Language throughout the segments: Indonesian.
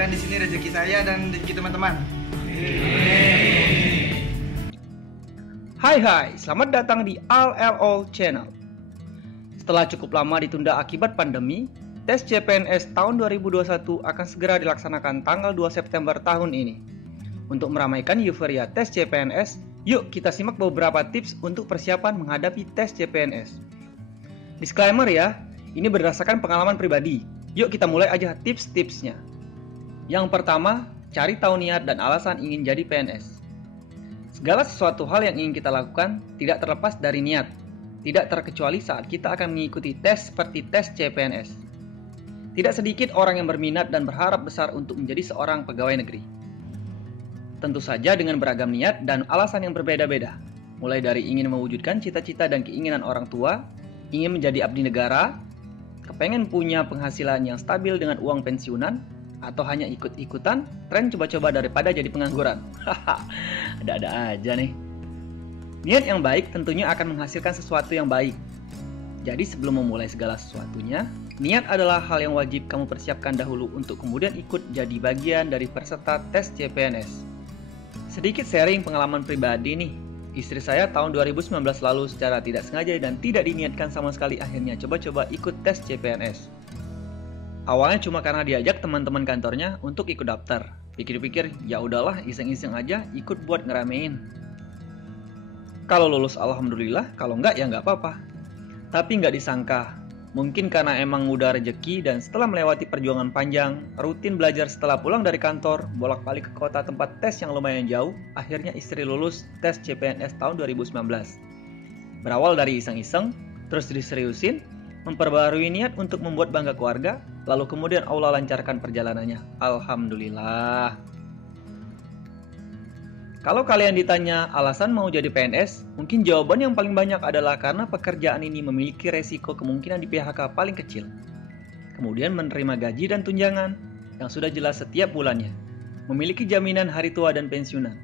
lancarkan di sini rezeki saya dan rezeki teman-teman. Hai, selamat datang di ALLO Channel. Setelah cukup lama ditunda akibat pandemi, tes CPNS tahun 2021 akan segera dilaksanakan tanggal 2 September tahun ini. Untuk meramaikan euforia tes CPNS, yuk kita simak beberapa tips untuk persiapan menghadapi tes CPNS. Disclaimer ya, ini berdasarkan pengalaman pribadi. Yuk kita mulai aja tips-tipsnya. Yang pertama, cari tahu niat dan alasan ingin jadi PNS. Segala sesuatu hal yang ingin kita lakukan tidak terlepas dari niat, tidak terkecuali saat kita akan mengikuti tes seperti tes CPNS. Tidak sedikit orang yang berminat dan berharap besar untuk menjadi seorang pegawai negeri. Tentu saja dengan beragam niat dan alasan yang berbeda-beda, mulai dari ingin mewujudkan cita-cita dan keinginan orang tua, ingin menjadi abdi negara, kepengen punya penghasilan yang stabil dengan uang pensiunan, atau hanya ikut-ikutan tren coba-coba daripada jadi pengangguran. Ada-ada aja nih. Niat yang baik tentunya akan menghasilkan sesuatu yang baik. Jadi sebelum memulai segala sesuatunya, niat adalah hal yang wajib kamu persiapkan dahulu untuk kemudian ikut jadi bagian dari peserta tes CPNS. Sedikit sharing pengalaman pribadi nih. Istri saya tahun 2019 lalu secara tidak sengaja dan tidak diniatkan sama sekali akhirnya coba-coba ikut tes CPNS. Awalnya cuma karena diajak teman-teman kantornya untuk ikut daftar. Pikir-pikir, ya udahlah iseng-iseng aja ikut buat ngeramein. Kalau lulus alhamdulillah, kalau enggak ya enggak apa-apa. Tapi enggak disangka, mungkin karena emang udah rezeki dan setelah melewati perjuangan panjang, rutin belajar setelah pulang dari kantor, bolak-balik ke kota tempat tes yang lumayan jauh, akhirnya istri lulus tes CPNS tahun 2019. Berawal dari iseng-iseng, terus diseriusin, memperbarui niat untuk membuat bangga keluarga, lalu kemudian Allah lancarkan perjalanannya. Alhamdulillah. Kalau kalian ditanya alasan mau jadi PNS, mungkin jawaban yang paling banyak adalah karena pekerjaan ini memiliki resiko kemungkinan di PHK paling kecil. Kemudian menerima gaji dan tunjangan yang sudah jelas setiap bulannya. Memiliki jaminan hari tua dan pensiunan.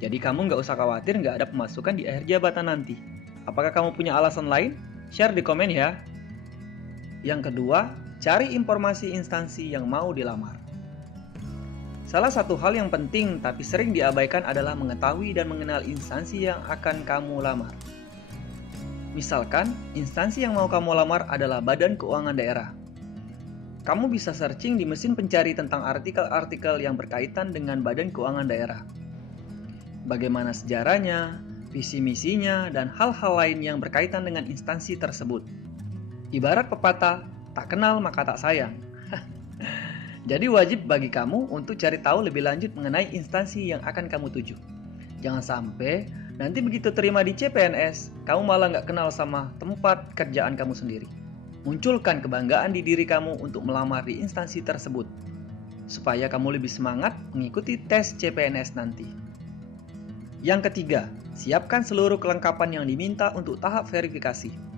Jadi kamu nggak usah khawatir nggak ada pemasukan di akhir jabatan nanti. Apakah kamu punya alasan lain? Share di komen ya. Yang kedua, cari informasi instansi yang mau dilamar. Salah satu hal yang penting tapi sering diabaikan adalah mengetahui dan mengenal instansi yang akan kamu lamar. Misalkan, instansi yang mau kamu lamar adalah Badan Keuangan Daerah. Kamu bisa searching di mesin pencari tentang artikel-artikel yang berkaitan dengan Badan Keuangan Daerah. Bagaimana sejarahnya, visi misinya, dan hal-hal lain yang berkaitan dengan instansi tersebut. Ibarat pepatah, tak kenal maka tak sayang. Jadi wajib bagi kamu untuk cari tahu lebih lanjut mengenai instansi yang akan kamu tuju. Jangan sampai nanti begitu terima di CPNS, kamu malah nggak kenal sama tempat kerjaan kamu sendiri. Munculkan kebanggaan di diri kamu untuk melamar di instansi tersebut, supaya kamu lebih semangat mengikuti tes CPNS nanti. Yang ketiga, siapkan seluruh kelengkapan yang diminta untuk tahap verifikasi.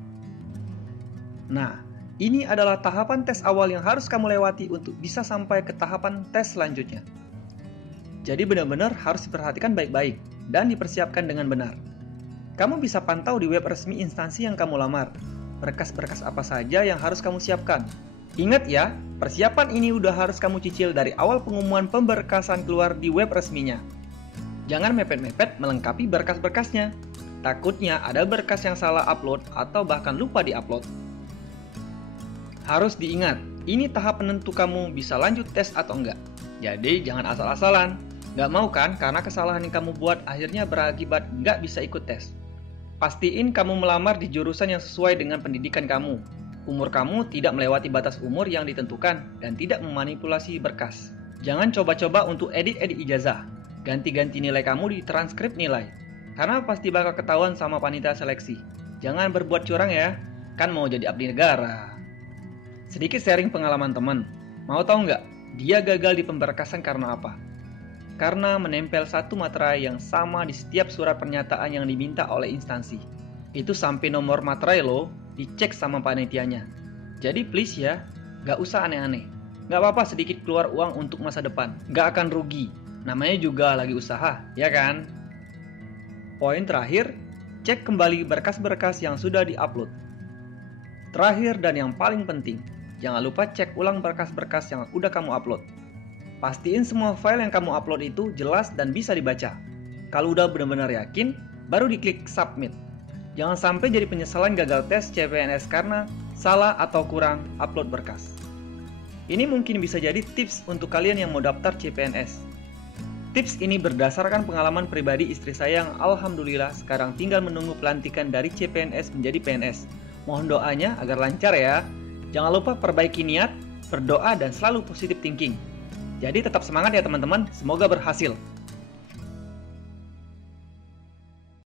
Nah, ini adalah tahapan tes awal yang harus kamu lewati untuk bisa sampai ke tahapan tes selanjutnya. Jadi benar-benar harus diperhatikan baik-baik dan dipersiapkan dengan benar. Kamu bisa pantau di web resmi instansi yang kamu lamar, berkas-berkas apa saja yang harus kamu siapkan. Ingat ya, persiapan ini udah harus kamu cicil dari awal pengumuman pemberkasan keluar di web resminya. Jangan mepet-mepet melengkapi berkas-berkasnya. Takutnya ada berkas yang salah upload atau bahkan lupa di-upload. Harus diingat, ini tahap penentu kamu bisa lanjut tes atau enggak. Jadi jangan asal-asalan. Nggak mau kan karena kesalahan yang kamu buat akhirnya berakibat nggak bisa ikut tes. Pastiin kamu melamar di jurusan yang sesuai dengan pendidikan kamu. Umur kamu tidak melewati batas umur yang ditentukan dan tidak memanipulasi berkas. Jangan coba-coba untuk edit-edit ijazah. Ganti-ganti nilai kamu di transkrip nilai. Karena pasti bakal ketahuan sama panitia seleksi. Jangan berbuat curang ya, kan mau jadi abdi negara. Sedikit sharing pengalaman teman. Mau tahu nggak? Dia gagal di pemberkasan karena apa? Karena menempel satu materai yang sama di setiap surat pernyataan yang diminta oleh instansi. Itu sampai nomor materai lo dicek sama panitianya. Jadi please ya, nggak usah aneh-aneh. Nggak apa-apa sedikit keluar uang untuk masa depan. Nggak akan rugi. Namanya juga lagi usaha, ya kan? Poin terakhir, cek kembali berkas-berkas yang sudah di-upload. Terakhir dan yang paling penting, jangan lupa cek ulang berkas-berkas yang udah kamu upload. Pastiin semua file yang kamu upload itu jelas dan bisa dibaca. Kalau udah benar-benar yakin, baru diklik submit. Jangan sampai jadi penyesalan gagal tes CPNS karena salah atau kurang upload berkas. Ini mungkin bisa jadi tips untuk kalian yang mau daftar CPNS. Tips ini berdasarkan pengalaman pribadi istri saya yang alhamdulillah sekarang tinggal menunggu pelantikan dari CPNS menjadi PNS. Mohon doanya agar lancar ya. Jangan lupa perbaiki niat, berdoa, dan selalu positive thinking. Jadi tetap semangat ya teman-teman, semoga berhasil.